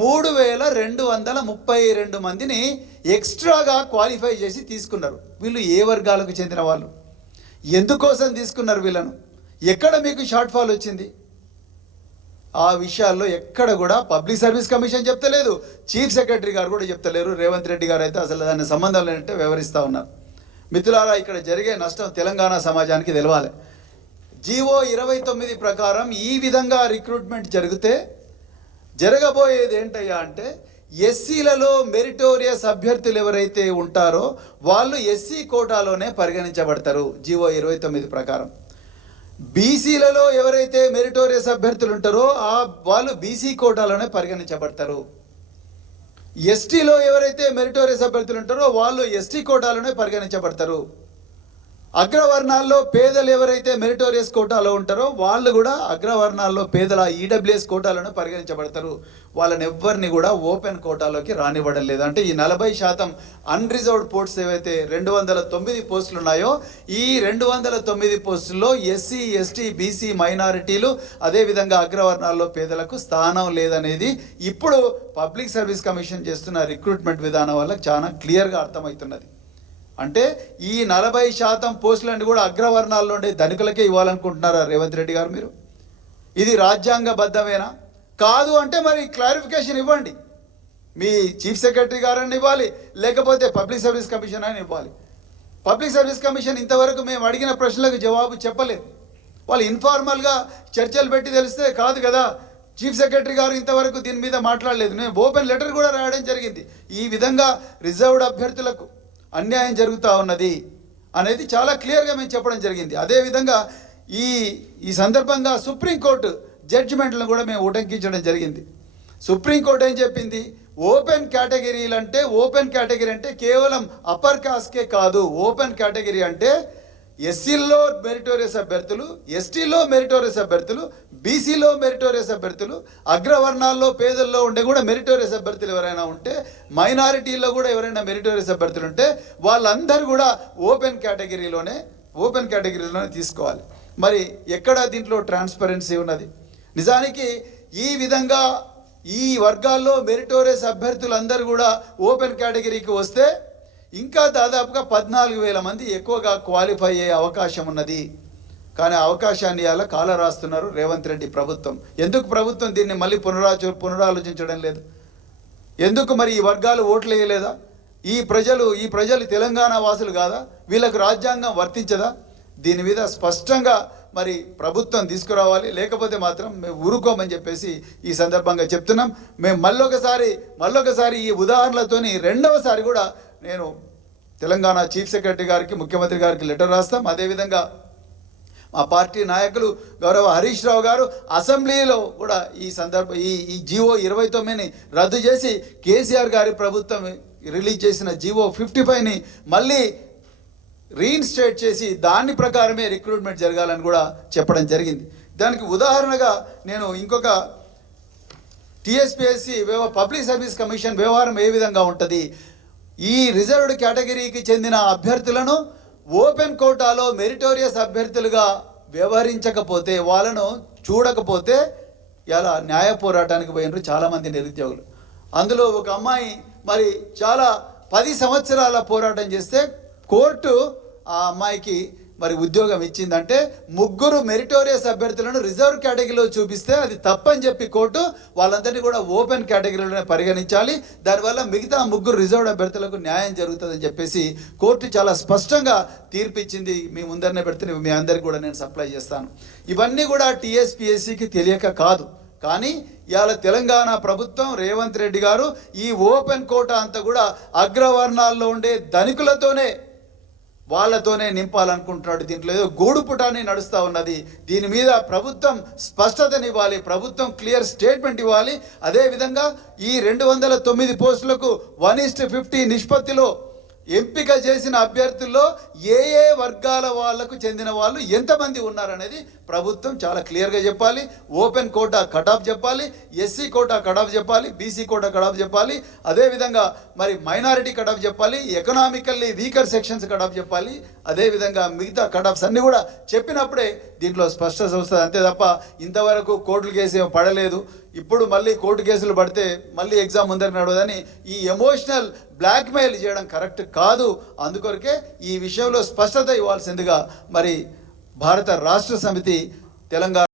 3232 మందిని ఎక్స్ట్రాగా క్వాలిఫై చేసి తీసుకున్నారు. వీళ్ళు ఏ వర్గాలకు చెందిన వాళ్ళు, ఎందుకోసం తీసుకున్నారు వీళ్ళను, ఎక్కడ మీకు షార్ట్ ఫాల్ వచ్చింది? ఆ విషయాల్లో ఎక్కడ కూడా పబ్లిక్ సర్వీస్ కమిషన్ చెప్తలేదు, చీఫ్ సెక్రటరీ గారు కూడా చెప్తలేరు. రేవంత్ రెడ్డి గారు అయితే అసలు దాని సంబంధం లేనట్టే వ్యవహరిస్తూ ఉన్నారు. మిత్రులారా, ఇక్కడ జరిగే నష్టం తెలంగాణ సమాజానికి తెలవాలి. జీవో 29 ప్రకారం ఈ విధంగా రిక్రూట్మెంట్ జరిగితే జరగబోయేది ఏంటయ్యా అంటే, ఎస్సీలలో మెరిటోరియస్ అభ్యర్థులు ఎవరైతే ఉంటారో వాళ్ళు ఎస్సీ కోటాలోనే పరిగణించబడతారు జీవో 29 ప్రకారం. బీసీలలో ఎవరైతే మెరిటోరియస్ అభ్యర్థులు ఉంటారో వాళ్ళు బీసీ కోటాలోనే పరిగణించబడతారు. ఎస్టీలో ఎవరైతే మెరిటోరియస్ అభ్యర్థులు ఉంటారో వాళ్ళు ఎస్టీ కోటాలోనే పరిగణించబడతారు. అగ్రవర్ణాల్లో పేదలు ఎవరైతే మెరిటోరియస్ కోటాలో ఉంటారో వాళ్ళు కూడా అగ్రవర్ణాల్లో పేదల ఈడబ్ల్యూఎస్ కోటాలను పరిగణించబడతారు. వాళ్ళని ఎవ్వరిని కూడా ఓపెన్ కోటాలోకి రానివ్వడం. అంటే ఈ 40% అన్రిజర్వ్డ్ పోస్ట్స్ ఏవైతే 209 పోస్టులు ఉన్నాయో ఈ 209 పోస్టుల్లో ఎస్సీ, ఎస్టీ, బీసీ, మైనారిటీలు అదేవిధంగా అగ్రవర్ణాల్లో పేదలకు స్థానం లేదనేది ఇప్పుడు పబ్లిక్ సర్వీస్ కమిషన్ చేస్తున్న రిక్రూట్మెంట్ విధానం వల్ల చాలా క్లియర్గా అర్థమవుతున్నది. అంటే ఈ 40% పోస్టులన్నీ కూడా అగ్రవర్ణాల్లో ఉండే ధనికులకే ఇవ్వాలనుకుంటున్నారా రేవంత్ రెడ్డి గారు? మీరు ఇది రాజ్యాంగబద్ధమేనా? కాదు అంటే మరి క్లారిఫికేషన్ ఇవ్వండి. మీ చీఫ్ సెక్రటరీ గారని ఇవ్వాలి, లేకపోతే పబ్లిక్ సర్వీస్ కమిషన్ అని ఇవ్వాలి. పబ్లిక్ సర్వీస్ కమిషన్ ఇంతవరకు మేము అడిగిన ప్రశ్నలకు జవాబు చెప్పలేదు. వాళ్ళు ఇన్ఫార్మల్గా చర్చలు పెట్టి తెలిస్తే కాదు కదా. చీఫ్ సెక్రటరీ గారు ఇంతవరకు దీని మీద మాట్లాడలేదు. నేను ఓపెన్ లెటర్ కూడా రాయడం జరిగింది. ఈ విధంగా రిజర్వ్డ్ అభ్యర్థులకు అన్యాయం జరుగుతూ ఉన్నది అనేది చాలా క్లియర్గా మేము చెప్పడం జరిగింది. అదేవిధంగా ఈ సందర్భంగా సుప్రీంకోర్టు జడ్జిమెంట్లను కూడా మేము ఉటంకించడం జరిగింది. సుప్రీంకోర్టు ఏం చెప్పింది? ఓపెన్ కేటగిరీ అంటే కేవలం అప్పర్ కాస్ట్కే కాదు. ఓపెన్ కేటగిరీ అంటే ఎస్సీల్లో మెరిటోరియస్ అభ్యర్థులు, ఎస్టీలో మెరిటోరియస్ అభ్యర్థులు, బీసీలో మెరిటోరియస్ అభ్యర్థులు, అగ్రవర్ణాల్లో పేదల్లో ఉండే కూడా మెరిటోరియస్ అభ్యర్థులు ఎవరైనా ఉంటే, మైనారిటీల్లో కూడా ఎవరైనా మెరిటోరియస్ అభ్యర్థులు ఉంటే వాళ్ళందరూ కూడా ఓపెన్ కేటగిరీలోనే తీసుకోవాలి. మరి ఎక్కడ దీంట్లో ట్రాన్స్పరెన్సీ ఉన్నది? నిజానికి ఈ విధంగా ఈ వర్గాల్లో మెరిటోరియస్ అభ్యర్థులందరూ కూడా ఓపెన్ కేటగిరీకి వస్తే ఇంకా దాదాపుగా 14,000 మంది ఎక్కువగా క్వాలిఫై అయ్యే అవకాశం ఉన్నది. కానీ అవకాశాన్ని అలా కాల రాస్తున్నారు రేవంత్ రెడ్డి ప్రభుత్వం. ఎందుకు ప్రభుత్వం దీన్ని మళ్ళీ పునరాలోచించడం లేదు? ఎందుకు మరి ఈ వర్గాలు ఓట్లు వేయలేదా? ఈ ప్రజలు తెలంగాణ వాసులు కాదా? వీళ్ళకు రాజ్యాంగం వర్తించదా? దీని మీద స్పష్టంగా మరి ప్రభుత్వం తీసుకురావాలి. లేకపోతే మాత్రం మేము ఊరుకోమని చెప్పేసి ఈ సందర్భంగా చెప్తున్నాం. మేము మళ్ళొకసారి ఈ ఉదాహరణలతోని రెండవసారి కూడా నేను తెలంగాణ చీఫ్ సెక్రటరీ గారికి, ముఖ్యమంత్రి గారికి లెటర్ రాస్తాం. అదేవిధంగా మా పార్టీ నాయకులు గౌరవ హరీష్ రావు గారు అసెంబ్లీలో కూడా ఈ జీవో 29ని రద్దు చేసి కేసీఆర్ గారి ప్రభుత్వం రిలీజ్ చేసిన జీవో 55ని మళ్ళీ రీఇన్స్టేట్ చేసి దాని ప్రకారమే రిక్రూట్మెంట్ జరగాలని కూడా చెప్పడం జరిగింది. దానికి ఉదాహరణగా నేను ఇంకొక టీఎస్పీఎస్సీ పబ్లిక్ సర్వీస్ కమిషన్ వ్యవహారం ఏ విధంగా ఉంటుంది? ఈ రిజర్వ్డ్ కేటగిరీకి చెందిన అభ్యర్థులను ఓపెన్ కోటాలో మెరిటోరియస్ అభ్యర్థులుగా వ్యవహరించకపోతే, వాళ్ళను చూడకపోతే ఇలా న్యాయ పోరాటానికి పోయినారు చాలామంది నిరుద్యోగులు. అందులో ఒక అమ్మాయి మరి చాలా 10 సంవత్సరాల పోరాటం చేస్తే కోర్టు ఆ అమ్మాయికి మరి ఉద్యోగం ఇచ్చిందంటే 3 మెరిటోరియస్ అభ్యర్థులను రిజర్వ్ కేటగిరీలో చూపిస్తే అది తప్పని చెప్పి కోర్టు వాళ్ళందరినీ కూడా ఓపెన్ కేటగిరీలోనే పరిగణించాలి. దానివల్ల మిగతా 3 రిజర్వ్డ్ అభ్యర్థులకు న్యాయం జరుగుతుందని చెప్పేసి కోర్టు చాలా స్పష్టంగా తీర్పిచ్చింది. మీ ముందరనే పెడితే మీ అందరికీ కూడా నేను సప్లై చేస్తాను. ఇవన్నీ కూడా టీఎస్పీఎస్సీకి తెలియక కాదు. కానీ ఇవాళ తెలంగాణ ప్రభుత్వం రేవంత్ రెడ్డి గారు ఈ ఓపెన్ కోటా అంతా కూడా అగ్రవర్ణాల్లో ఉండే ధనికులతోనే వాళ్ళతోనే నింపాలనుకుంటున్నాడు. దీంట్లో ఏదో గూడుపుటాన్ని నడుస్తూ ఉన్నది. దీని మీద ప్రభుత్వం స్పష్టతనివ్వాలి, ప్రభుత్వం క్లియర్ స్టేట్మెంట్ ఇవ్వాలి. అదేవిధంగా ఈ 209 పోస్టులకు 1:50 నిష్పత్తిలో ఎంపిక చేసిన అభ్యర్థుల్లో ఏ వర్గాల వాళ్లకు చెందిన వాళ్ళు ఎంతమంది ఉన్నారనేది ప్రభుత్వం చాలా క్లియర్గా చెప్పాలి. ఓపెన్ కోటా కటాఫ్ చెప్పాలి, ఎస్సీ కోటా కటాఫ్ చెప్పాలి, బీసీ కోటా కటాఫ్ చెప్పాలి, అదేవిధంగా మరి మైనారిటీ కటాఫ్ చెప్పాలి, ఎకనామికల్లీ వీకర్ సెక్షన్స్ కటాఫ్ చెప్పాలి, అదేవిధంగా మిగతా కటాఫ్స్ అన్నీ కూడా చెప్పినప్పుడే దీంట్లో స్పష్టత వస్తుంది. అంతే తప్ప ఇంతవరకు కోర్టుల కేసు పడలేదు, ఇప్పుడు మళ్ళీ కోర్టు కేసులు పడితే మళ్ళీ ఎగ్జామ్ ముందర నడవదని ఈ ఎమోషనల్ బ్లాక్మెయిల్ చేయడం కరెక్ట్ కాదు. అందుకొరకే ఈ విషయంలో స్పష్టత ఇవ్వాల్సిందిగా మరి భారత రాష్ట్ర సమితి తెలంగాణ